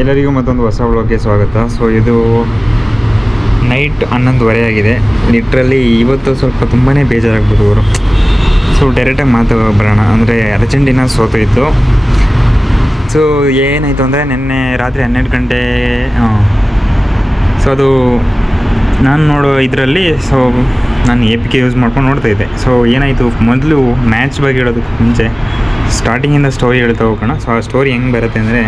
ಎಲ್ಲರಿಗೂ ಮತ್ತೊಂದು ಹೊಸ ವ್ಲಾಗ್ಗೆ ಸ್ವಾಗತ. ಸೊ ಇದು ನೈಟ್ 11:30 ಆಗಿದೆ. ಲಿಟ್ರಲಿ ಇವತ್ತು ಸ್ವಲ್ಪ ತುಂಬಾ ಬೇಜಾರಾಗ್ಬೋದು ಅವರು. ಸೊ ಡೈರೆಕ್ಟಾಗಿ ಬರೋಣ. ಅಂದರೆ ಅರ್ಜೆಂಟೀನಾ ಸೋತೋಯಿತು. ಸೊ ಏನಾಯಿತು ಅಂದರೆ ನಿನ್ನೆ ರಾತ್ರಿ 12 ಗಂಟೆ ಸೊ ಅದು ನಾನು ನೋಡೋ ಇದರಲ್ಲಿ ಸೊ ನಾನು APK ಯೂಸ್ ಮಾಡ್ಕೊಂಡು ನೋಡ್ತಾಯಿದ್ದೆ. ಸೊ ಏನಾಯಿತು, ಮೊದಲು ಮ್ಯಾಚ್ ಬಗ್ಗೆ ಹೇಳೋದಕ್ಕೆ ಮುಂಚೆ ಸ್ಟಾರ್ಟಿಂಗಿಂದ ಸ್ಟೋರಿ ಹೇಳ್ತಾ ಹೋಗೋಣ. ಸೊ ಆ ಸ್ಟೋರಿ ಹೆಂಗೆ ಬರುತ್ತೆ ಅಂದರೆ,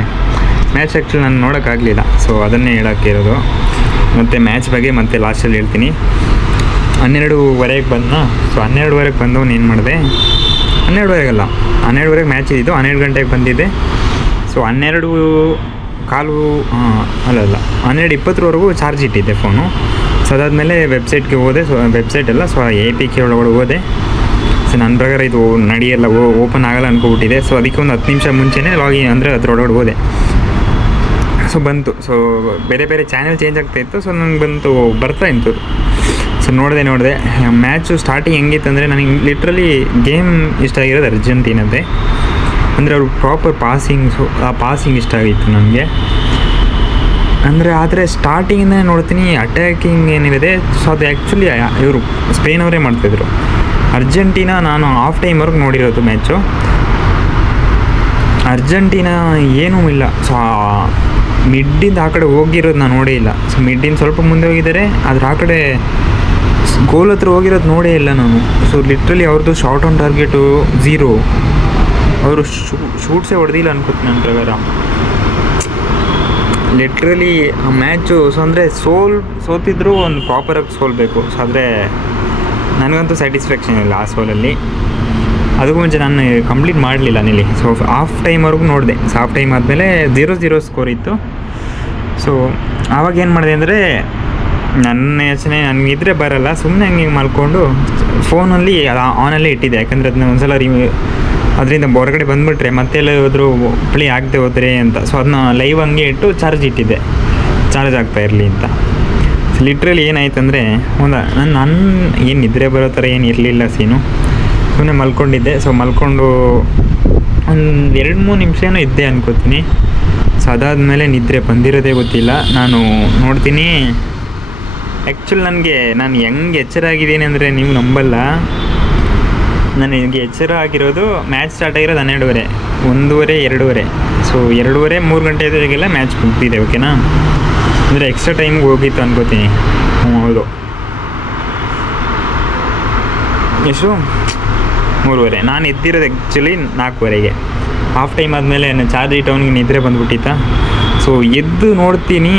ಮ್ಯಾಚ್ ಆ್ಯಕ್ಚುಲಿ ನಾನು ನೋಡೋಕ್ಕಾಗಲಿಲ್ಲ. ಸೊ ಅದನ್ನೇ ಹೇಳೋಕ್ಕಿರೋದು. ಮತ್ತು ಮ್ಯಾಚ್ ಬಗ್ಗೆ ಮತ್ತೆ ಲಾಸ್ಟಲ್ಲಿ ಹೇಳ್ತೀನಿ. 12:30 ಬಂದ. ಸೊ 12:30 ಬಂದವನು ಏನು ಮಾಡಿದೆ, 12:30 ಮ್ಯಾಚ್ ಇದ್ದಿದ್ದು. 12 ಗಂಟೆಗೆ ಬಂದಿದ್ದೆ. ಸೊ 12:20 ಚಾರ್ಜ್ ಇಟ್ಟಿದ್ದೆ ಫೋನು. ಸೊ ಅದಾದಮೇಲೆ ವೆಬ್ಸೈಟ್ಗೆ ಹೋದೆ. ಸೊ ವೆಬ್ಸೈಟ್ ಎಲ್ಲ ಸೊ APK ಒಳಗಡೆ ಹೋದೆ. ಸೊ ನನ್ನ ಪ್ರಕಾರ ಇದು ನಡೆಯಲ್ಲ, ಓಪನ್ ಆಗಲ್ಲ ಅನ್ಕೊಬಿಟ್ಟಿದೆ. ಸೊ ಅದಕ್ಕೆ ಒಂದು 10 ನಿಮಿಷ ಮುಂಚೆನೇ ಲಾಗಿನ್ ಅಂದರೆ ಅದರೊಳಗಡೆ ಹೋದೆ. ಸೊ ಬಂತು. ಸೊ ಬೇರೆ ಬೇರೆ ಚಾನೆಲ್ ಚೇಂಜ್ ಆಗ್ತಾಯಿತ್ತು. ಸೊ ನನಗೆ ಬಂತು, ಬರ್ತಾ ಇತ್ತು. ಸೊ ನೋಡಿದೆ ಮ್ಯಾಚು ಸ್ಟಾರ್ಟಿಂಗ್ ಹೆಂಗಿತ್ತು ಅಂದರೆ, ನನಗೆ ಲಿಟ್ರಲಿ ಗೇಮ್ ಇಷ್ಟ ಆಗಿರೋದು ಅರ್ಜೆಂಟೀನದೇ. ಅಂದರೆ ಅವರು ಪ್ರಾಪರ್ ಪಾಸಿಂಗ್ಸು, ಆ ಪಾಸಿಂಗ್ ಇಷ್ಟ ಆಗಿತ್ತು ನನಗೆ. ಆದರೆ ಸ್ಟಾರ್ಟಿಂಗಿಂದ ನೋಡ್ತೀನಿ ಅಟ್ಯಾಕಿಂಗ್ ಏನಿದೆ. ಸೊ ಅದು ಆ್ಯಕ್ಚುಲಿ ಇವರು ಸ್ಪೇನ್ ಅವರೇ ಮಾಡ್ತಾಯಿದ್ರು. ಅರ್ಜೆಂಟೀನಾ ನಾನು ಹಾಫ್ ಟೈಮ್ವರೆಗೆ ನೋಡಿರೋದು ಮ್ಯಾಚು. ಅರ್ಜೆಂಟೀನಾ ಏನೂ ಇಲ್ಲ. ಸೊ ಮಿಡ್ಡಿಂದ ಆ ಕಡೆ ಹೋಗಿರೋದು ನಾನು ನೋಡೇ ಇಲ್ಲ. ಸೊ ಮಿಡ್ಡಿಂದ ಸ್ವಲ್ಪ ಮುಂದೆ ಹೋಗಿದ್ದಾರೆ, ಆದರೆ ಆ ಕಡೆ ಗೋಲ್ ಹತ್ರ ಹೋಗಿರೋದು ನೋಡೇ ಇಲ್ಲ ನಾನು. ಸೊ ಲಿಟ್ರಲಿ ಅವ್ರದ್ದು ಶಾರ್ಟ್ ಆನ್ ಟಾರ್ಗೆಟು 0. ಅವರು ಶೂಟ್ಸೇ ಹೊಡೆದಿಲ್ಲ ಅನ್ಕೋತೀನಿ ನನ್ನ ಪ್ರಕಾರ. ಲಿಟ್ರಲಿ ಆ ಮ್ಯಾಚು ಸೊ ಅಂದರೆ ಸೋತಿದ್ರು ಒಂದು ಪ್ರಾಪರಾಗಿ ಸೋಲ್ಬೇಕು. ಸೊ ಆದರೆ ನನಗಂತೂ ಸ್ಯಾಟಿಸ್ಫ್ಯಾಕ್ಷನ್ ಇಲ್ಲ ಆ ಸೋಲಲ್ಲಿ. ಅದಕ್ಕೂ ಮುಂಚೆ ನಾನು ಕಂಪ್ಲೀಟ್ ಮಾಡಲಿಲ್ಲ ನಿಲ್ಲಿ. ಸೊ ಹಾಫ್ ಟೈಮ್ವರೆಗೂ ನೋಡಿದೆ. ಸೊ ಹಾಫ್ ಟೈಮ್ ಆದಮೇಲೆ 0-0 ಸ್ಕೋರ್ ಇತ್ತು. ಸೊ ಆವಾಗ ಏನು ಮಾಡಿದೆ ಅಂದರೆ, ನನ್ನ ಯೋಚನೆ ನನಗಿದ್ರೆ ಬರೋಲ್ಲ, ಸುಮ್ಮನೆ ಹಂಗೆ ಮಲ್ಕೊಂಡು ಫೋನಲ್ಲಿ ಆನಲ್ಲೇ ಇಟ್ಟಿದ್ದೆ. ಯಾಕಂದರೆ ಅದನ್ನ ಒಂದ್ಸಲ ಅದರಿಂದ ಹೊರಗಡೆ ಬಂದುಬಿಟ್ರೆ ಮತ್ತೆ ಎಲ್ಲ ಹೋದರೂ ಪ್ಲೇ ಆಗದೆ ಹೋದರೆ ಅಂತ. ಸೊ ಅದನ್ನ ಲೈವ್ ಹಂಗೆ ಇಟ್ಟು ಚಾರ್ಜ್ ಇಟ್ಟಿದ್ದೆ, ಚಾರ್ಜ್ ಆಗ್ತಾ ಇರಲಿ ಅಂತ. ಲಿಟ್ರಲಿ ಏನಾಯ್ತು ಅಂದರೆ, ನನ್ನ ಏನು ನಿದ್ರೆ ಬರೋ ಥರ ಏನು ಇರಲಿಲ್ಲ ಸೀನು. ಸುಮ್ಮನೆ ಮಲ್ಕೊಂಡಿದ್ದೆ. ಸೊ ಮಲ್ಕೊಂಡು ಒಂದು 2-3 ನಿಮಿಷನೂ ಇದ್ದೆ ಅನ್ಕೋತೀನಿ. ಸೊ ಅದಾದಮೇಲೆ ನಿದ್ರೆ ಬಂದಿರೋದೇ ಗೊತ್ತಿಲ್ಲ. ನಾನು ನೋಡ್ತೀನಿ, ಆ್ಯಕ್ಚುಲಿ ನಾನು ಹೆಂಗೆ ಎಚ್ಚರ ಆಗಿದ್ದೀನಿ ಅಂದರೆ ನೀವು ನಂಬಲ್ಲ. ನನಗೆ ಎಚ್ಚರ ಆಗಿರೋದು ಮ್ಯಾಚ್ ಸ್ಟಾರ್ಟ್ ಆಗಿರೋದು 12:30, 1:30, 2:30. ಸೊ 2:30, 3 ಗಂಟೆಗೆಲ್ಲ ಮ್ಯಾಚ್ ಮುಗ್ದಿದೆ. ಓಕೆನಾ, ಅಂದರೆ ಎಕ್ಸ್ಟ್ರಾ ಟೈಮ್ಗೆ ಹೋಗಿತ್ತು ಅನ್ಕೋತೀನಿ. ಹೌದು, ಎಷ್ಟು 3:30. ನಾನು ಎದ್ದಿರೋದು ಆ್ಯಕ್ಚುಲಿ 4:00. ಹಾಫ್ ಟೈಮ್ ಆದಮೇಲೆ ಚಾರ್ಜ್ ಇಟ್ಟವನಿಗೆ ನಿದ್ರೆ ಬಂದುಬಿಟ್ಟಿತ್ತ. ಸೊ ಎದ್ದು ನೋಡ್ತೀನಿ,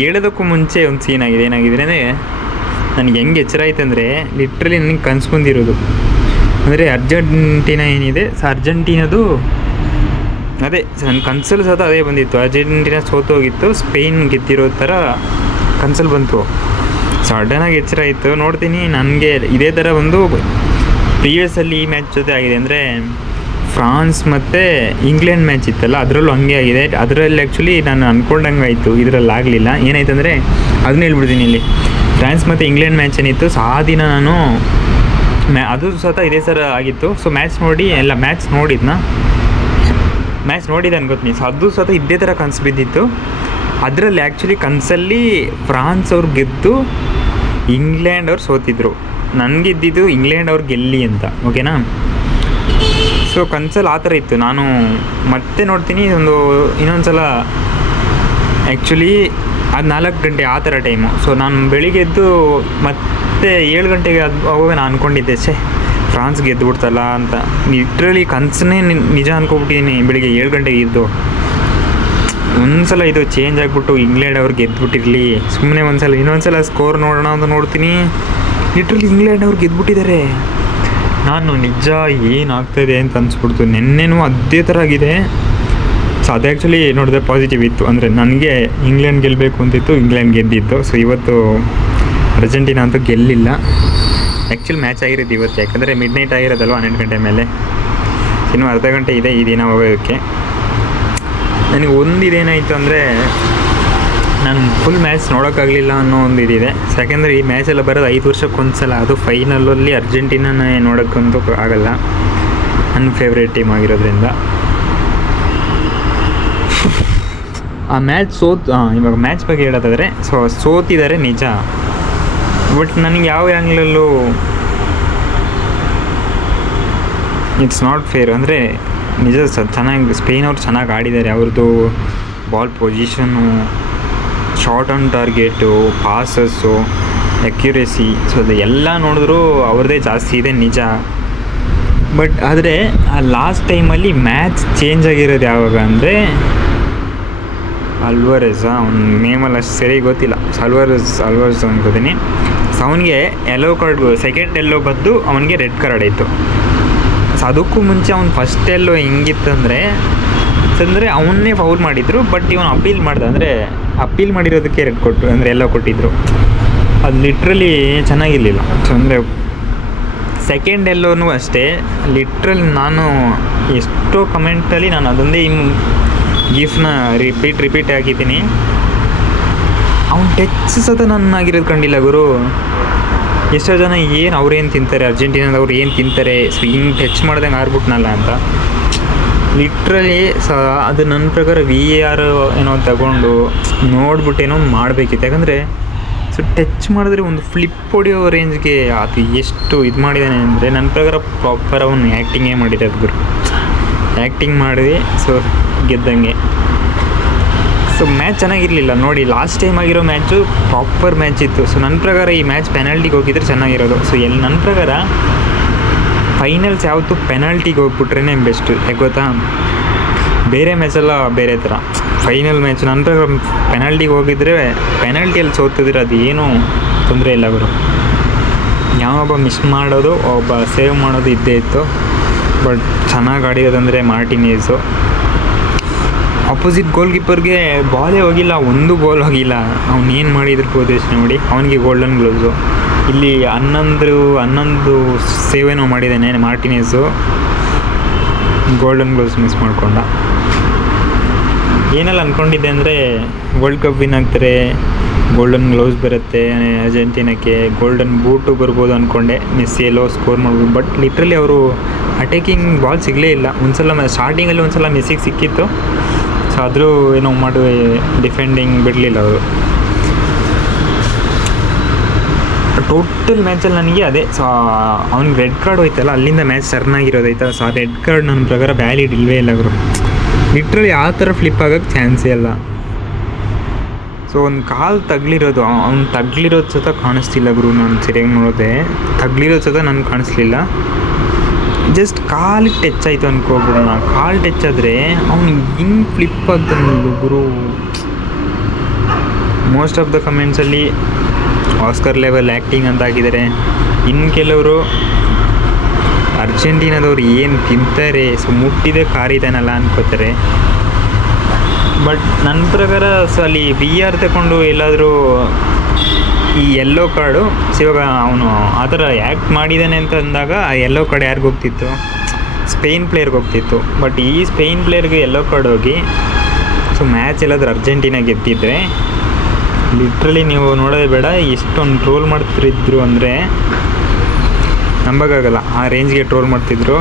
ಹೇಳೋದಕ್ಕೂ ಮುಂಚೆ ಒಂದು ಸೀನ್ ಆಗಿದೆ. ಏನಾಗಿದೆ ಅಂದರೆ, ನನಗೆ ಹೆಂಗೆ ಎಚ್ಚರ ಆಯ್ತು ಅಂದರೆ, ಲಿಟ್ರಲಿ ನನಗೆ ಕನಸು ಬಂದಿರೋದು ಅಂದರೆ ಅರ್ಜೆಂಟೀನಾ ಏನಿದೆ. ಸೊ ಅರ್ಜೆಂಟೀನದು ಅದೇ ನನ್ನ ಕನ್ಸಲ್ಲಿ ಸಹ ಅದೇ ಬಂದಿತ್ತು. ಅರ್ಜೆಂಟೀನಾ ಸೋತೋಗಿತ್ತು, ಸ್ಪೇನ್ ಗೆದ್ದಿರೋ ಥರ ಕನ್ಸಲ್ಲಿ ಬಂತು. ಸಡನ್ನಾಗಿ ಎಚ್ಚರ ಆಯಿತು. ನೋಡ್ತೀನಿ, ನನಗೆ ಇದೇ ಥರ ಒಂದು ಪ್ರೀವಿಯಸ್ಸಲ್ಲಿ ಈ ಮ್ಯಾಚ್ ಜೊತೆ ಆಗಿದೆ. ಅಂದರೆ ಫ್ರಾನ್ಸ್ ಮತ್ತು ಇಂಗ್ಲೆಂಡ್ ಮ್ಯಾಚ್ ಇತ್ತಲ್ಲ, ಅದರಲ್ಲೂ ಹಂಗೆ ಆಗಿದೆ. ಅದರಲ್ಲಿ ಆ್ಯಕ್ಚುಲಿ ನಾನು ಅಂದ್ಕೊಂಡಂಗೆ ಆಯಿತು, ಇದರಲ್ಲಿ ಆಗಲಿಲ್ಲ. ಏನಾಯ್ತು ಅಂದರೆ, ಅದನ್ನ ಹೇಳ್ಬಿಡ್ತೀನಿ ಇಲ್ಲಿ. ಫ್ರಾನ್ಸ್ ಮತ್ತು ಇಂಗ್ಲೆಂಡ್ ಮ್ಯಾಚ್ ಏನಿತ್ತು, ಸೊ ಆ ದಿನ ನಾನು ಅದು ಸಹ ಇದೇ ಥರ ಆಗಿತ್ತು. ಸೊ ಮ್ಯಾಚ್ ನೋಡಿದ್ದೆ ಅನ್ಕೋತೀನಿ. ಸೊ ಅದು ಸಹ ಇದೇ ಥರ ಕನಸು ಬಿದ್ದಿತ್ತು. ಅದರಲ್ಲಿ ಆ್ಯಕ್ಚುಲಿ ಕನಸಲ್ಲಿ ಫ್ರಾನ್ಸ್ ಅವ್ರು ಗೆದ್ದು ಇಂಗ್ಲೆಂಡ್ ಅವ್ರು ಸೋತಿದ್ರು. ನನಗಿದ್ದಿದ್ದು ಇಂಗ್ಲೆಂಡ್ ಅವ್ರು ಗೆಲ್ಲಿ ಅಂತ. ಓಕೆನಾ, ಸೊ ಕನ್ಸಲ್ಲಿ ಆ ಥರ ಇತ್ತು. ನಾನು ಮತ್ತೆ ನೋಡ್ತೀನಿ ಇನ್ನೊಂದು ಸಲ. ಆ್ಯಕ್ಚುಲಿ ಅದು 4 ಗಂಟೆ ಆ ಥರ ಟೈಮು. ಸೊ ನಾನು ಬೆಳಿಗ್ಗೆ ಎದ್ದು ಮತ್ತೆ 7 ಗಂಟೆಗೆ ಅವಾಗ ನಾನು ಅಂದ್ಕೊಂಡಿದ್ದೆ, ಫ್ರಾನ್ಸ್ ಗೆದ್ದುಬಿಡ್ತಲ್ಲ ಅಂತ. ಲಿಟ್ರಲಿ ಕನಸನ್ನೇ ನಿಜ ಅಂದ್ಕೊಬಿಟ್ಟಿದ್ದೀನಿ. ಬೆಳಿಗ್ಗೆ 7 ಗಂಟೆಗೆ ಇದ್ದು ಒಂದ್ಸಲ ಇದು ಚೇಂಜ್ ಆಗಿಬಿಟ್ಟು ಇಂಗ್ಲೆಂಡ್ ಅವ್ರು ಗೆದ್ದುಬಿಟ್ಟಿರಲಿ, ಸುಮ್ಮನೆ ಇನ್ನೊಂದ್ಸಲ ಸ್ಕೋರ್ ನೋಡೋಣ ಅಂತ ನೋಡ್ತೀನಿ. ಲಿಟ್ರಲಿ ಇಂಗ್ಲೆಂಡ್ ಅವ್ರು ಗೆದ್ದುಬಿಟ್ಟಿದ್ದಾರೆ. ನಾನು ನಿಜ ಏನಾಗ್ತಾಯಿದೆ ಅಂತ ಅನಿಸ್ಬಿಡ್ತು. ನೆನ್ನೆನೂ ಅದೇ ಥರ ಆಗಿದೆ. ಸೊ ಅದು ಆ್ಯಕ್ಚುಲಿ ನೋಡಿದ್ರೆ ಪಾಸಿಟಿವ್ ಇತ್ತು. ಅಂದರೆ ನನಗೆ ಇಂಗ್ಲೆಂಡ್ ಗೆಲ್ಲಬೇಕು ಅಂತಿತ್ತು, ಇಂಗ್ಲೆಂಡ್ ಗೆದ್ದಿತ್ತು. ಸೊ ಇವತ್ತು ಅರ್ಜೆಂಟೀನಾ ಅಂತೂ ಗೆಲ್ಲಿಲ್ಲ. ಆ್ಯಕ್ಚುಲಿ ಮ್ಯಾಚ್ ಆಗಿರೋದು ಇವತ್ತು, ಯಾಕಂದರೆ ಮಿಡ್ನೈಟ್ ಆಗಿರೋದಲ್ವ 12 ಗಂಟೆ ಮೇಲೆ. ಇನ್ನೂ ಅರ್ಧ ಗಂಟೆ ಇದೆ ಈ ದಿನ ಹೋಗೋದಕ್ಕೆ. ನನಗೆ ಇದೇನಾಯಿತು ಅಂದರೆ, ನಾನು ಫುಲ್ ಮ್ಯಾಚ್ ನೋಡೋಕ್ಕಾಗಲಿಲ್ಲ ಅನ್ನೋ ಒಂದು ಇದಿದೆ. ಯಾಕೆಂದರೆ ಈ ಮ್ಯಾಚೆಲ್ಲ ಬರೋದು 5 ವರ್ಷಕ್ಕೊಂದ್ಸಲ. ಅದು ಫೈನಲಲ್ಲಿ ಅರ್ಜೆಂಟೀನಾನೇ ನೋಡೋಕ್ಕಂತೂ ಆಗಲ್ಲ, ನನ್ನ ಫೇವ್ರೇಟ್ ಟೀಮ್ ಆಗಿರೋದ್ರಿಂದ. ಆ ಮ್ಯಾಚ್ ಇವಾಗ ಮ್ಯಾಚ್ ಬಗ್ಗೆ ಹೇಳೋದಾದರೆ ಸೋತಿದ್ದಾರೆ ನಿಜ. ಬಟ್ ನನಗೆ ಯಾವ ಆ್ಯಂಗ್ಲಲ್ಲೂ ಇಟ್ಸ್ ನಾಟ್ ಫೇರ್. ಅಂದರೆ ನಿಜ ಚೆನ್ನಾಗಿ ಸ್ಪೇನ್ ಅವ್ರು ಚೆನ್ನಾಗಿ ಆಡಿದ್ದಾರೆ. ಅವ್ರದ್ದು ball position, short on target, passes, accuracy, so ಅದು ಎಲ್ಲ ನೋಡಿದ್ರೂ ಅವ್ರದ್ದೇ ಜಾಸ್ತಿ ಇದೆ ನಿಜ. ಬಟ್ ಆದರೆ ಆ ಲಾಸ್ಟ್ ಟೈಮಲ್ಲಿ ಮ್ಯಾಚ್ ಚೇಂಜ್ ಆಗಿರೋದು ಯಾವಾಗ ಅಂದರೆ ಅಲ್ವರೆಸ್, ಅವ್ನ ನೇಮಲ್ಲಿ ಅಷ್ಟು ಸರಿ ಗೊತ್ತಿಲ್ಲ, ಅಲ್ವರೆಸ್ ಅನ್ಕೋತೀನಿ. ಸೊ ಅವನಿಗೆ ಯೆಲ್ಲೋ ಕಾರ್ಡ್, ಸೆಕೆಂಡ್ ಯೆಲ್ಲೋ ಬಂದು ಅವನಿಗೆ ರೆಡ್ ಕಾರ್ಡ್ ಆಯಿತು. ಸೊ ಅದಕ್ಕೂ ಮುಂಚೆ ಅವ್ನು ಫಸ್ಟ್ ಯೆಲ್ಲೋ ಹೆಂಗಿತ್ತಂದರೆ ಅವನ್ನೇ ಫೌಲ್ ಮಾಡಿದರು. ಬಟ್ ಇವನು ಅಪೀಲ್ ಮಾಡ್ದೆ, ಅಂದರೆ ಅಪೀಲ್ ಮಾಡಿರೋದಕ್ಕೆ ರೆಡ್ ಕೊಟ್ಟರು, ಅಂದರೆ ಎಲ್ಲೋ ಕೊಟ್ಟಿದ್ದರು. ಅದು ಲಿಟ್ರಲಿ ಚೆನ್ನಾಗಿರಲಿಲ್ಲ. ಸೊ ಅಂದರೆ ಸೆಕೆಂಡ್ ಎಲ್ಲೋನೂ ಅಷ್ಟೇ ಲಿಟ್ರಲಿ ನಾನು ಎಷ್ಟೋ ಕಮೆಂಟಲ್ಲಿ ನಾನು ಅದೊಂದೇ ಗೀಫ್ನ ರಿಪೀಟ್ ಹಾಕಿದ್ದೀನಿ. ಅವ್ನು ಟಚ್ ಸತ ನನ್ನಾಗಿರೋದು ಕಂಡಿಲ್ಲ ಗುರು. ಎಷ್ಟೋ ಜನ ಅವ್ರೇನು ತಿಂತಾರೆ, ಅರ್ಜೆಂಟೀನಾದವ್ರು ಏನು ತಿಂತಾರೆ, ಸೊ ಹಿಂಗೆ ಟಚ್ ಮಾಡ್ದಂಗೆ ಆರ್ಬಿಟ್ನಲ್ಲ ಅಂತ. ಲಿಟ್ರಲಿ ಅದು ನನ್ನ ಪ್ರಕಾರ VAR ಏನೋ ತಗೊಂಡು ನೋಡ್ಬಿಟ್ಟೇನೋ ಮಾಡಬೇಕಿತ್ತು. ಯಾಕಂದರೆ ಸೊ ಟಚ್ ಮಾಡಿದ್ರೆ ಒಂದು ಫ್ಲಿಪ್ ಹೊಡೆಯೋ ರೇಂಜ್ಗೆ ಅದು ಎಷ್ಟು ಇದು ಮಾಡಿದ್ದಾನೆ ಅಂದರೆ ನನ್ನ ಪ್ರಕಾರ ಪ್ರಾಪರ್ ಅವನು ಆ್ಯಕ್ಟಿಂಗೇ ಮಾಡಿರೋದು ಗುರು. ಆ್ಯಕ್ಟಿಂಗ್ ಮಾಡಿ ಸೊ ಗೆದ್ದಂಗೆ. ಸೊ ಮ್ಯಾಚ್ ಚೆನ್ನಾಗಿರಲಿಲ್ಲ ನೋಡಿ. ಲಾಸ್ಟ್ ಟೈಮ್ ಆಗಿರೋ ಮ್ಯಾಚು ಪ್ರಾಪರ್ ಮ್ಯಾಚ್ ಇತ್ತು. ಸೊ ನನ್ನ ಪ್ರಕಾರ ಈ ಮ್ಯಾಚ್ ಪೆನಾಲ್ಟಿಗೆ ಹೋಗಿದ್ರೆ ಚೆನ್ನಾಗಿರೋದು. ಸೊ ನನ್ನ ಪ್ರಕಾರ ಫೈನಲ್ಸ್ ಯಾವತ್ತೂ ಪೆನಾಲ್ಟಿಗೆ ಹೋಗ್ಬಿಟ್ರೇ ಬೆಸ್ಟು. ಯಾಕೆ ಗೊತ್ತಾ, ಬೇರೆ ಮ್ಯಾಚೆಲ್ಲ ಬೇರೆ ಥರ. ಫೈನಲ್ ಮ್ಯಾಚ್ ನನ್ನ ಪ್ರಕಾರ ಪೆನಾಲ್ಟಿಗೆ ಹೋಗಿದ್ರೆ ಪೆನಾಲ್ಟಿಯಲ್ಲಿ ಸೋತಿದ್ರೆ ಅದು ಏನೂ ತೊಂದರೆ ಇಲ್ಲ ಗುರು. ಯಾವೊಬ್ಬ ಮಿಸ್ ಮಾಡೋದು, ಒಬ್ಬ ಸೇವ್ ಮಾಡೋದು ಇದ್ದೇ ಇತ್ತು. ಬಟ್ ಚೆನ್ನಾಗಿ ಆಡಿರೋದಂದರೆ ಮಾರ್ಟಿನೇಸು. ಆಪೋಸಿಟ್ ಗೋಲ್ ಕೀಪರ್ಗೆ ಬಾಲೇ ಹೋಗಿಲ್ಲ, ಒಂದು ಗೋಲ್ ಹೋಗಿಲ್ಲ. ಅವ್ನು ಏನು ಮಾಡಿದ್ರು ಯೋಚನೆ ನೋಡಿ. ಅವನಿಗೆ ಗೋಲ್ಡನ್ ಗ್ಲೌಸು. ಇಲ್ಲಿ 11 ಸೇವೇನೋ ಮಾಡಿದ್ದಾನೆ ಮಾರ್ಟಿನೇಸು. ಗೋಲ್ಡನ್ ಗ್ಲೌಸ್ ಮಿಸ್ ಮಾಡಿಕೊಂಡ. ಏನೆಲ್ಲ ಅಂದ್ಕೊಂಡಿದ್ದೆ ಅಂದರೆ ವರ್ಲ್ಡ್ ಕಪ್ ವಿನ್ ಆಗ್ತಾರೆ, ಗೋಲ್ಡನ್ ಗ್ಲೌಸ್ ಬರುತ್ತೆ ಅರ್ಜೆಂಟೀನಾಕ್ಕೆ, ಗೋಲ್ಡನ್ ಬೂಟು ಬರ್ಬೋದು ಅಂದ್ಕೊಂಡೆ. ಮೆಸ್ಸಿ ಎಲ್ಲೋ ಸ್ಕೋರ್ ಮಾಡ್ಬೋದು. ಬಟ್ ಲಿಟ್ರಲಿ ಅವರು ಅಟ್ಯಾಕಿಂಗ್ ಬಾಲ್ ಸಿಗಲೇ ಇಲ್ಲ. ಸ್ಟಾರ್ಟಿಂಗಲ್ಲಿ ಒಂದು ಸಲ ಮೆಸ್ಸಿಗೆ ಸಿಕ್ಕಿತ್ತು. ಸೊ ಆದರೂ ಏನೋ ಮಾಡಿ ಡಿಫೆಂಡಿಂಗ್ ಬಿಡಲಿಲ್ಲ ಅವರು. ಟೋಟಲ್ ಮ್ಯಾಚಲ್ಲಿ ನನಗೆ ಅದೇ ಅವ್ನಿಗೆ ರೆಡ್ ಕಾರ್ಡ್ ಹೋಯ್ತಲ್ಲ, ಅಲ್ಲಿಂದ ಮ್ಯಾಚ್ ಟರ್ನಾಗಿರೋದೈತಾ. ಸೊ ಆ ರೆಡ್ ಕಾರ್ಡ್ ನನ್ನ ಪ್ರಕಾರ ವ್ಯಾಲಿಡ್ ಇಲ್ಲವೇ ಇಲ್ಲ ಗುರು. ಲಿಟ್ರಲಿ ಆ ಥರ ಫ್ಲಿಪ್ ಆಗೋಕ್ಕೆ ಚಾನ್ಸೇ ಇಲ್ಲ. ಸೊ ಒಂದು ಕಾಲು ತಗ್ಲಿರೋದು, ಅವ್ನು ತಗ್ಲಿರೋದು ಸತ ಕಾಣಿಸ್ತಿಲ್ಲ ಗುರು. ನಾನು ಸರಿಯಾಗಿ ನೋಡಿದೆ, ತಗ್ಲಿರೋದು ಸತ ನನಗೆ ಕಾಣಿಸ್ಲಿಲ್ಲ. ಜಸ್ಟ್ ಕಾಲಿಗೆ ಟಚ್ ಆಯಿತು ಅನ್ಕೋಬಿಡೋಣ. ಕಾಲು ಟಚ್ ಆದರೆ ಅವ್ನು ಹಿಂಗೆ ಫ್ಲಿಪ್ ಆಗ್ತಾನಲ್ಲ ಗುರು. ಮೋಸ್ಟ್ ಆಫ್ ದ ಕಮೆಂಟ್ಸಲ್ಲಿ ಆಸ್ಕರ್ ಲೆವೆಲ್ ಆ್ಯಕ್ಟಿಂಗ್ ಅಂತ ಹಾಕಿದ್ದಾರೆ. ಇನ್ನು ಕೆಲವರು ಅರ್ಜೆಂಟೀನಾದವ್ರು ಏನು ತಿಂತಾರೆ, ಸೊ ಮುಟ್ಟಿದೆ ಕಾರಿದಾನಲ್ಲ ಅನ್ಕೋತಾರೆ. ಬಟ್ ನನ್ನ ಪ್ರಕಾರ ಸೊ ಅಲ್ಲಿ VAR ತಗೊಂಡು ಎಲ್ಲಾದರೂ ಈ ಯೆಲ್ಲೋ ಕಾರ್ಡು, ಸೊ ಇವಾಗ ಅವನು ಆ ಥರ ಆ್ಯಕ್ಟ್ ಮಾಡಿದ್ದಾನೆ ಅಂತ ಅಂದಾಗ ಆ ಯೆಲ್ಲೋ ಕಾರ್ಡ್ ಯಾರಿಗೆ ಹೋಗ್ತಿತ್ತು? ಸ್ಪೇನ್ ಪ್ಲೇಯರ್ಗೆ ಹೋಗ್ತಿತ್ತು. ಬಟ್ ಈ ಸ್ಪೇನ್ ಪ್ಲೇಯರ್ಗೆ ಯೆಲ್ಲೋ ಕಾರ್ಡ್ ಹೋಗಿ ಸೊ ಮ್ಯಾಚ್ ಎಲ್ಲಾದರೂ ಅರ್ಜೆಂಟೀನಾ ಗೆದ್ದಿದ್ರೆ ಲಿಟ್ರಲಿ ನೀವು ನೋಡೋದೇ ಬೇಡ, ಎಷ್ಟೊಂದು ಟ್ರೋಲ್ ಮಾಡ್ತಿದ್ರು ಅಂದರೆ ನಂಬೋಕ್ಕಾಗಲ್ಲ. ಆ ರೇಂಜ್ಗೆ ಟ್ರೋಲ್ ಮಾಡ್ತಿದ್ರು.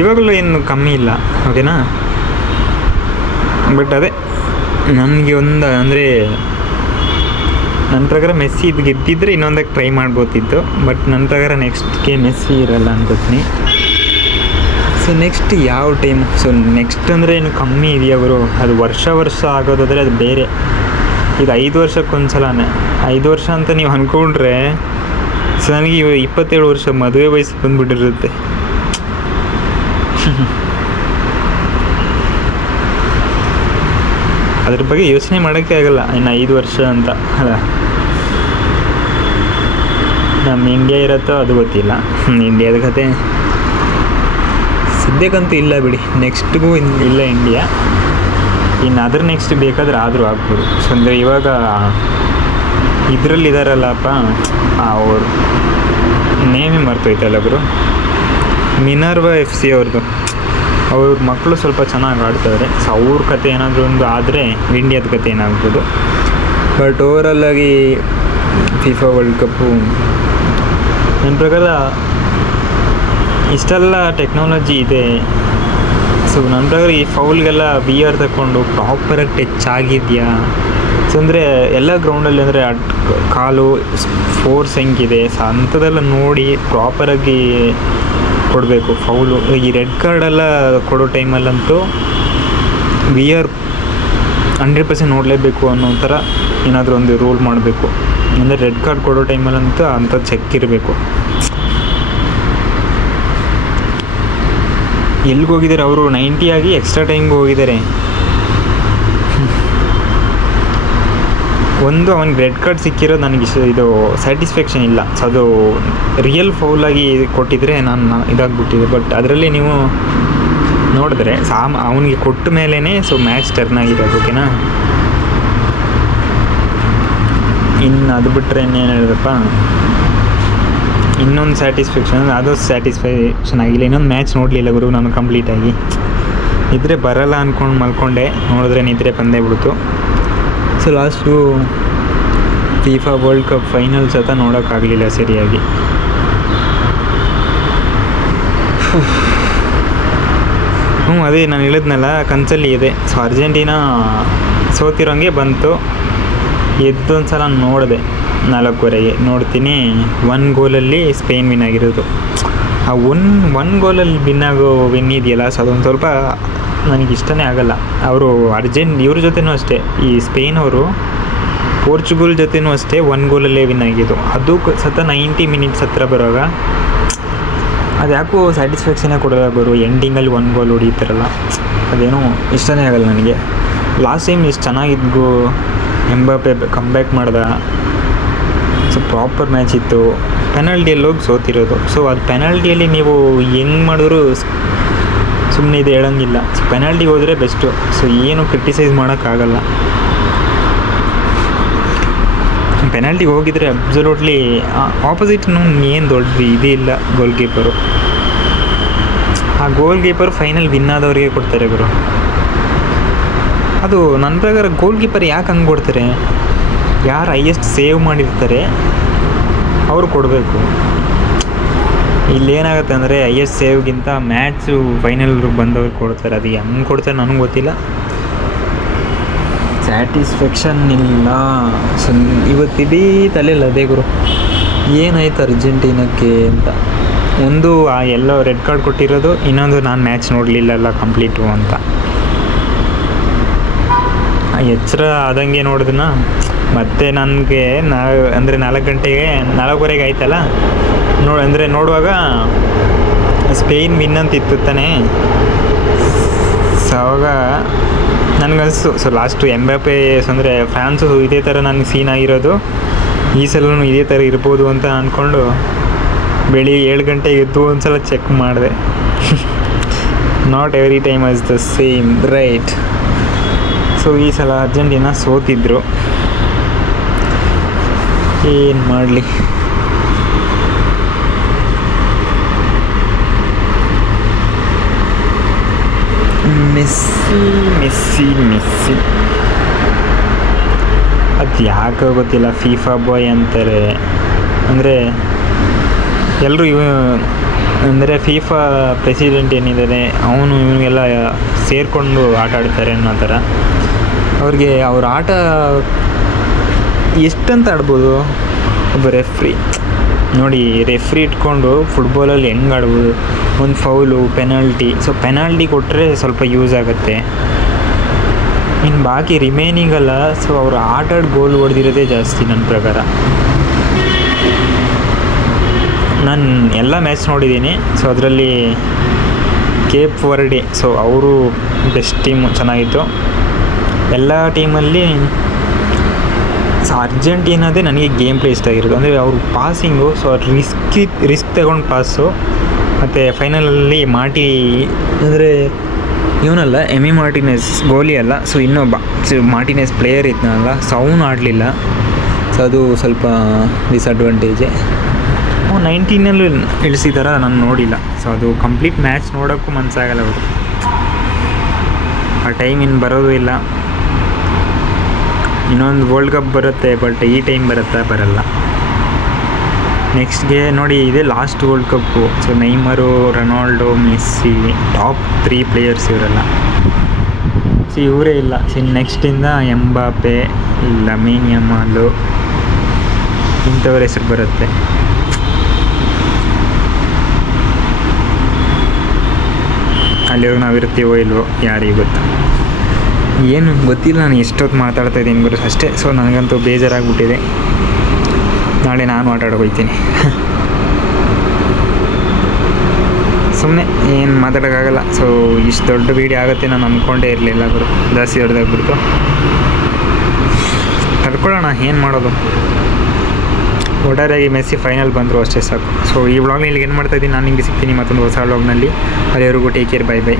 ಇವಾಗಲೂ ಏನು ಕಮ್ಮಿ ಇಲ್ಲ, ಓಕೆನಾ. ಬಟ್ ಅದೇ ನನಗೆ ಅಂದರೆ ನನ್ನ ಪ್ರಕಾರ ಮೆಸ್ಸಿ ಇದು ಗೆದ್ದಿದ್ರೆ ಇನ್ನೊಂದಕ್ಕೆ ಟ್ರೈ ಮಾಡ್ಬೋದಿತ್ತು. ಬಟ್ ನನ್ನ ಪ್ರಕಾರ ನೆಕ್ಸ್ಟ್ಗೆ ಮೆಸ್ಸಿ ಇರಲ್ಲ ಅನ್ಕೋತೀನಿ. ಸೊ ನೆಕ್ಸ್ಟ್ ಯಾವ ಟೈಮ್? ಸೊ ನೆಕ್ಸ್ಟ್ ಅಂದರೆ ಏನು ಕಮ್ಮಿ ಇದೆಯಾ ಅವರು? ಅದು ವರ್ಷ ಆಗೋದಾದರೆ ಅದು ಬೇರೆ. ಇದು 5 ವರ್ಷಕ್ಕೊಂದು ಸಲನೇ. 5 ವರ್ಷ ಅಂತ ನೀವು ಅಂದ್ಕೊಂಡ್ರೆ ಸೊ ನನಗೆ 27 ವರ್ಷ ಮದುವೆ ವಯಸ್ಸು ಬಂದುಬಿಟ್ಟಿರುತ್ತೆ. ಅದ್ರ ಬಗ್ಗೆ ಯೋಚನೆ ಮಾಡೋಕ್ಕೆ ಆಗಲ್ಲ ಇನ್ನು 5 ವರ್ಷ ಅಂತ ಅಲ್ಲ. ನಮ್ಮ ಇಂಡಿಯಾ ಇರುತ್ತೋ ಅದು ಗೊತ್ತಿಲ್ಲ. ಇಂಡಿಯಾದ ಕತೆ ಸದ್ಯಕ್ಕಂತೂ ಇಲ್ಲ ಬಿಡಿ. ನೆಕ್ಸ್ಟ್ಗೂ ಇಲ್ಲ ಇಂಡಿಯಾ. ಇನ್ನು ಅದ್ರ ನೆಕ್ಸ್ಟ್ ಬೇಕಾದ್ರೆ ಆದರೂ ಆಗ್ಬೋದು. ಸೊ ಅಂದರೆ ಇವಾಗ ಇದರಲ್ಲಿದ್ದಾರಲ್ಲಪ್ಪ, ಅವರು ನೇಮೇ ಮರ್ತೋಯ್ತಲ್ಲ ಗುರು. ಮಿನರ್ವಾ FC ಅವ್ರದ್ದು, ಅವ್ರ ಮಕ್ಕಳು ಸ್ವಲ್ಪ ಚೆನ್ನಾಗಿ ಆಡ್ತಾರೆ. ಸೊ ಅವ್ರ ಕತೆ ಏನಾದರೂ ಒಂದು ಆದರೆ ಇಂಡಿಯಾದ ಕತೆ ಏನಾಗ್ಬೋದು. ಬಟ್ ಓವರಾಲಾಗಿ FIFA ವರ್ಲ್ಡ್ ಕಪ್ಪು ನನ್ನ ಪ್ರಕಾರ ಇಷ್ಟೆಲ್ಲ ಟೆಕ್ನಾಲಜಿ ಇದೆ. ಸೊ ನನ್ನ ಪ್ರಕಾರ ಈ ಫೌಲ್ಗೆಲ್ಲ ವಿ ಆರ್ ತಗೊಂಡು ಪ್ರಾಪರಾಗಿ ಟಚ್ ಆಗಿದೆಯಾ, ಸೊ ಅಂದರೆ ಎಲ್ಲ ಗ್ರೌಂಡಲ್ಲಿ ಅಂದರೆ ಕಾಲು ಫೋರ್ಸ್ ಹೆಂಗಿದೆ, ಸೊ ಅಂಥದ್ದೆಲ್ಲ ನೋಡಿ ಪ್ರಾಪರಾಗಿ ಕೊಡಬೇಕು ಫೌಲು. ಈ ರೆಡ್ ಕಾರ್ಡೆಲ್ಲ ಕೊಡೋ ಟೈಮಲ್ಲಂತೂ ವಿ ಆರ್ 100% ನೋಡಲೇಬೇಕು ಅನ್ನೋ ಥರ ಏನಾದರೂ ಒಂದು ರೂಲ್ ಮಾಡಬೇಕು. ಅಂದರೆ ರೆಡ್ ಕಾರ್ಡ್ ಕೊಡೋ ಟೈಮಲ್ಲಂತೂ ಅಂಥದ್ದು ಚೆಕ್ ಇರಬೇಕು. ಎಲ್ಲಿಗೆ ಹೋಗಿದ್ದಾರೆ ಅವರು? 90 ಆಗಿ ಎಕ್ಸ್ಟ್ರಾ ಟೈಮ್ಗೆ ಹೋಗಿದ್ದಾರೆ. ಒಂದು ಅವನಿಗೆ ರೆಡ್ ಕಾರ್ಡ್ ಸಿಕ್ಕಿರೋದು ನನಗೆ ಇದು ಸ್ಯಾಟಿಸ್ಫ್ಯಾಕ್ಷನ್ ಇಲ್ಲ. ಸೊ ಅದು ರಿಯಲ್ ಫೌಲಾಗಿ ಕೊಟ್ಟಿದ್ರೆ ನಾನು ಇದಾಗ್ಬಿಟ್ಟಿದೆ. ಬಟ್ ಅದರಲ್ಲಿ ನೀವು ನೋಡಿದ್ರೆ ಅವನಿಗೆ ಕೊಟ್ಟ ಮೇಲೇ ಸೊ ಮ್ಯಾಚ್ ಟರ್ನ್ ಆಗಿರೋದು. ಓಕೆನಾ, ಇನ್ನು ಅದು ಬಿಟ್ಟರೆ ಇನ್ನೇನು ಹೇಳಿದಪ್ಪ, ಇನ್ನೊಂದು ಸ್ಯಾಟಿಸ್ಫ್ಯಾಕ್ಷನ್, ಅದು ಸ್ಯಾಟಿಸ್ಫ್ಯಾಕ್ಷನ್ ಆಗಿಲ್ಲ. ಇನ್ನೊಂದು ಮ್ಯಾಚ್ ನೋಡಲಿಲ್ಲ ಗುರು ನಾನು ಕಂಪ್ಲೀಟಾಗಿ. ನಿದ್ರೆ ಬರಲ್ಲ ಅಂದ್ಕೊಂಡು ಮಲ್ಕೊಂಡೆ, ನೋಡಿದ್ರೆ ನಿದ್ರೆ ಬಂದೇ ಬಿಡ್ತು. So last FIFA world cup finals ಅಂತ ನೋಡೋಕ್ಕಾಗಲಿಲ್ಲ ಸರಿಯಾಗಿ. ಅದೇ ನಾನು ಹೇಳಿದ್ನಲ್ಲ ಕನಸಲ್ಲಿ ಇದೆ. ಸೊ ಅರ್ಜೆಂಟೀನಾ ಸೋತಿರೋಂಗೆ ಬಂತು. ಎದ್ದೊಂದು ಸಲ ನೋಡಿದೆ 4:15 ನೋಡ್ತೀನಿ, 1 ಗೋಲಲ್ಲಿ ಸ್ಪೇನ್ ವಿನ್ ಆಗಿರೋದು. ಆ ಒನ್ ಗೋಲಲ್ಲಿ ವಿನ್ ಇದೆಯಲ್ಲ, ಸೊ ಅದೊಂದು ಸ್ವಲ್ಪ ನನಗೆ ಇಷ್ಟನೇ ಆಗಲ್ಲ. ಅವರು ಇವ್ರ ಜೊತೆನೂ ಅಷ್ಟೇ, ಈ ಸ್ಪೇನ್ ಅವರು ಪೋರ್ಚುಗಲ್ ಜೊತೆನೂ ಅಷ್ಟೇ 1 ಗೋಲಲ್ಲೇ ವಿನ್ ಆಗಿದ್ದು. ಅದು 90 ಮಿನಿಟ್ಸ್ ಹತ್ರ ಬರುವಾಗ ಅದು ಯಾಕೋ ಸ್ಯಾಟಿಸ್ಫ್ಯಾಕ್ಷನೇ ಕೊಡೋಲ್ಲ ಬರೋ. ಎಂಡಿಂಗಲ್ಲಿ 1 ಗೋಲ್ ಹೊಡಿತಾರಲ್ಲ, ಅದೇನೋ ಇಷ್ಟನೇ ಆಗಲ್ಲ ನನಗೆ. ಲಾಸ್ಟ್ ಟೈಮ್ ಎಷ್ಟು ಚೆನ್ನಾಗಿದ್ದು, ಎಂಬಾಪೆ ಕಮ್ಬ್ಯಾಕ್ ಮಾಡ್ದ, ಸೊ ಪ್ರಾಪರ್ ಮ್ಯಾಚ್ ಇತ್ತು. ಪೆನಾಲ್ಟಿಯಲ್ಲಿ ಹೋಗಿ ಸೋತಿರೋದು. ಸೊ ಅದು ಪೆನಾಲ್ಟಿಯಲ್ಲಿ ನೀವು ಹೆಂಗೆ ಮಾಡಿದ್ರು ಸುಮ್ಮನೆ ಇದು ಹೇಳೋಂಗಿಲ್ಲ. ಸೊ ಪೆನಾಲ್ಟಿಗೆ ಹೋದರೆ ಬೆಸ್ಟು. ಸೊ ಏನು ಕ್ರಿಟಿಸೈಸ್ ಮಾಡೋಕ್ಕಾಗಲ್ಲ. ಪೆನಾಲ್ಟಿಗೆ ಹೋಗಿದ್ರೆ ಅಬ್ಸಲ್ಯೂಟ್ಲಿ ಆಪೋಸಿಟ್ನು ಏನು ದೊಡ್ಡ ಇದೇ ಇಲ್ಲ. ಗೋಲ್ ಕೀಪರು, ಆ ಗೋಲ್ ಕೀಪರ್ ಫೈನಲ್ ವಿನ್ ಆದವ್ರಿಗೆ ಕೊಡ್ತಾರೆ ಗುರು. ಅದು ನನ್ನ ಪ್ರಕಾರ ಗೋಲ್ ಕೀಪರ್ ಯಾಕೆ ಹಂಗೆ ಕೊಡ್ತಾರೆ? ಯಾರು ಹೈಯೆಸ್ಟ್ ಸೇವ್ ಮಾಡಿರ್ತಾರೆ ಅವರು ಕೊಡಬೇಕು. ಇಲ್ಲೇನಾಗುತ್ತೆ ಅಂದರೆ ಹೈಯೆಸ್ಟ್ ಸೇವ್ಗಿಂತ ಮ್ಯಾಚು ಫೈನಲ್ ಬಂದವ್ರು ಕೊಡ್ತಾರೆ. ಅದು ಹೆಂಗೆ ಕೊಡ್ತಾರೆ ನನಗೆ ಗೊತ್ತಿಲ್ಲ. ಸ್ಯಾಟಿಸ್ಫ್ಯಾಕ್ಷನ್ ಇಲ್ಲ. ಸೊ ಇವತ್ತಿಡೀ ತಲೆಯಲ್ಲಿ ಅದೇ ಗುರು, ಏನಾಯ್ತು ಅರ್ಜೆಂಟೀನಕ್ಕೆ ಅಂತ. ಒಂದು ಆ ಎಲ್ಲೋ ರೆಡ್ ಕಾರ್ಡ್ ಕೊಟ್ಟಿರೋದು, ಇನ್ನೊಂದು ನಾನು ಮ್ಯಾಚ್ ನೋಡಲಿಲ್ಲಲ್ಲ ಕಂಪ್ಲೀಟು ಅಂತ. ಆ ಎಚ್ಚರ ಆದಂಗೆ ನೋಡಿದ್ನ ಮತ್ತೆ ನನಗೆ ಅಂದರೆ 4 ಗಂಟೆಗೆ 4:15 ಆಯ್ತಲ್ಲ ನೋಡುವಾಗ ಸ್ಪೇನ್ ವಿನ್ ಅಂತ ಇತ್ತು ತಾನೇ. ಸೊ ಅವಾಗ ನನಗನ್ನಿಸ್ತು, ಸೊ ಲಾಸ್ಟು ಎಂಬಾಪೆ ಅಂದರೆ ಫ್ರಾನ್ಸು ಇದೇ ಥರ ನನಗೆ ಸೀನ್ ಆಗಿರೋದು, ಈ ಸಲನೂ ಇದೇ ಥರ ಇರ್ಬೋದು ಅಂತ ಅಂದ್ಕೊಂಡು ಬೆಳಿಗ್ಗೆ 7 ಗಂಟೆಗೆ ಎದ್ದು ಒಂದು ಸಲ ಚೆಕ್ ಮಾಡಿದೆ. Not every time is the same right. So ಈ ಸಲ ಅರ್ಜೆಂಟೀನಾ ಸೋತಿದ್ರು, ಏನು ಮಾಡಲಿ. ಮೆಸ್ಸಿ ಅದು ಯಾಕೋ ಗೊತ್ತಿಲ್ಲ, ಫಿಫಾ ಬಾಯ್ ಅಂತಾರೆ. ಅಂದರೆ ಎಲ್ಲರೂ ಅಂದರೆ ಫಿಫಾ ಪ್ರೆಸಿಡೆಂಟ್ ಏನಿದ್ದಾರೆ ಅವನು ಇವನಿಗೆಲ್ಲ ಸೇರಿಕೊಂಡು ಆಟ ಆಡ್ತಾರೆ ಅನ್ನೋ ಥರ. ಅವ್ರಿಗೆ ಅವ್ರ ಆಟ ಎಷ್ಟಂತ ಆಡ್ಬೋದು. ಒಬ್ಬ ರೆಫ್ರಿ ನೋಡಿ, ರೆಫ್ರಿ ಇಟ್ಕೊಂಡು ಫುಟ್ಬಾಲಲ್ಲಿ ಹೆಂಗೆ ಆಡ್ಬೋದು. ಒಂದು ಫೌಲು, ಪೆನಾಲ್ಟಿ. ಸೊ ಪೆನಾಲ್ಟಿ ಕೊಟ್ಟರೆ ಸ್ವಲ್ಪ ಯೂಸ್ ಆಗುತ್ತೆ. ಇನ್ನು ಬಾಕಿ ರಿಮೈನಿಂಗಲ್ಲ. ಸೊ ಅವರು ಆಟಾಡಿ ಗೋಲ್ ಹೊಡೆದಿರೋದೇ ಜಾಸ್ತಿ ನನ್ನ ಪ್ರಕಾರ. ನಾನು ಎಲ್ಲ ಮ್ಯಾಚ್ ನೋಡಿದ್ದೀನಿ. ಸೊ ಅದರಲ್ಲಿ ಕೇಪ್ ವರ್ಡೆ, ಸೊ ಅವರು ಬೆಸ್ಟ್ ಟೀಮು, ಚೆನ್ನಾಗಿತ್ತು ಎಲ್ಲ ಟೀಮಲ್ಲಿ. ಸೊ ಅರ್ಜೆಂಟೀನಾದೇ ನನಗೆ ಗೇಮ್ ಪ್ಲೇ ಇಷ್ಟ ಆಗಿರೋದು. ಅಂದರೆ ಅವ್ರ ಪಾಸಿಂಗು, ಸೊ ರಿಸ್ಕ್ ತಗೊಂಡು ಪಾಸು. ಮತ್ತು ಫೈನಲಲ್ಲಿ ಅಂದರೆ ಇವನಲ್ಲ, ಎಮಿ ಮಾರ್ಟಿನೆಸ್ ಗೋಲಿ ಅಲ್ಲ, ಸೊ ಇನ್ನೊಬ್ಬ ಮಾರ್ಟಿನೆಸ್ ಪ್ಲೇಯರ್ ಇದ್ನಲ್ಲ, ಸೊ ಅವನು ಆಡಲಿಲ್ಲ. ಸೊ ಅದು ಸ್ವಲ್ಪ ಡಿಸಡ್ವಾಂಟೇಜೇ. 19 ಇಳಿಸಿದಾರ, ನಾನು ನೋಡಿಲ್ಲ. ಸೊ ಅದು ಕಂಪ್ಲೀಟ್ ಮ್ಯಾಚ್ ನೋಡೋಕ್ಕೂ ಮನಸ್ಸಾಗಲ್ಲ. ಅವರು ಆ ಟೈಮ್ ಇನ್ನು ಬರೋದು ಇಲ್ಲ. ಇನ್ನೊಂದು ವರ್ಲ್ಡ್ ಕಪ್ ಬರುತ್ತೆ, ಬಟ್ ಈ ಟೈಮ್ ಬರುತ್ತಾ ಬರಲ್ಲ. ನೆಕ್ಸ್ಟ್ಗೆ ನೋಡಿ ಇದೆ last world cup. So Neymar, Ronaldo, Messi top 3 players ಇವರೆಲ್ಲ. ಸೊ ಇವರೇ ಇಲ್ಲ. ಸೊ ನೆಕ್ಸ್ಟಿಂದ ಎಂಬಾಪೆ, ಲಮೀನ್ ಯಮಾಲು ಇಂಥವ್ರ ಹೆಸರು ಬರುತ್ತೆ. ಅಲ್ಲಿವ್ರಿಗೆ ನಾವಿರ್ತೀವೋ ಇಲ್ವೋ ಯಾರಿಗೆ ಗೊತ್ತು. ಏನು ಗೊತ್ತಿಲ್ಲ, ನಾನು ಎಷ್ಟೊತ್ತು ಮಾತಾಡ್ತಾ ಇದ್ದೀನಿ ಗುರು ಅಷ್ಟೇ. ಸೊ ನನಗಂತೂ ಬೇಜಾರಾಗ್ಬಿಟ್ಟಿದೆ. ನಾಳೆ ನಾನು ಆಟ ಆಡೋಕೆ ಹೋಗ್ತೀನಿ. ಸುಮ್ಮನೆ ಏನು ಮಾತಾಡೋಕ್ಕಾಗಲ್ಲ. ಸೊ ಇಷ್ಟು ದೊಡ್ಡ ವೀಡಿಯೋ ಆಗುತ್ತೆ ನಾನು ಅಂದ್ಕೊಂಡೇ ಇರಲಿಲ್ಲ ಗುರು. ಜಾಸ್ತಿ ದೊಡ್ಡದಾಗ್ಬಿಡ್ತು. ತಡ್ಕೊಳ್ಳೋಣ, ಏನು ಮಾಡೋದು. ಒಟ್ಟಾರೆಯಾಗಿ ಮೆಸ್ಸಿ ಫೈನಲ್ ಬಂದರು ಅಷ್ಟೇ ಸಾಕು. ಸೊ ಈ ವ್ಲಾಗ್ನ ಇಲ್ಲಿಗೆ ಏನು ಮಾಡ್ತಾಯಿದ್ದೀನಿ. ನಾನು ನಿಮಗೆ ಸಿಗ್ತೀನಿ ಮತ್ತೊಂದು ಹೊಸ ವ್ಲಾಗ್ನಲ್ಲಿ. ಅಲ್ಲಿವರೆಗೂ ಟೇಕ್ ಕೇರ್, ಬೈ ಬೈ.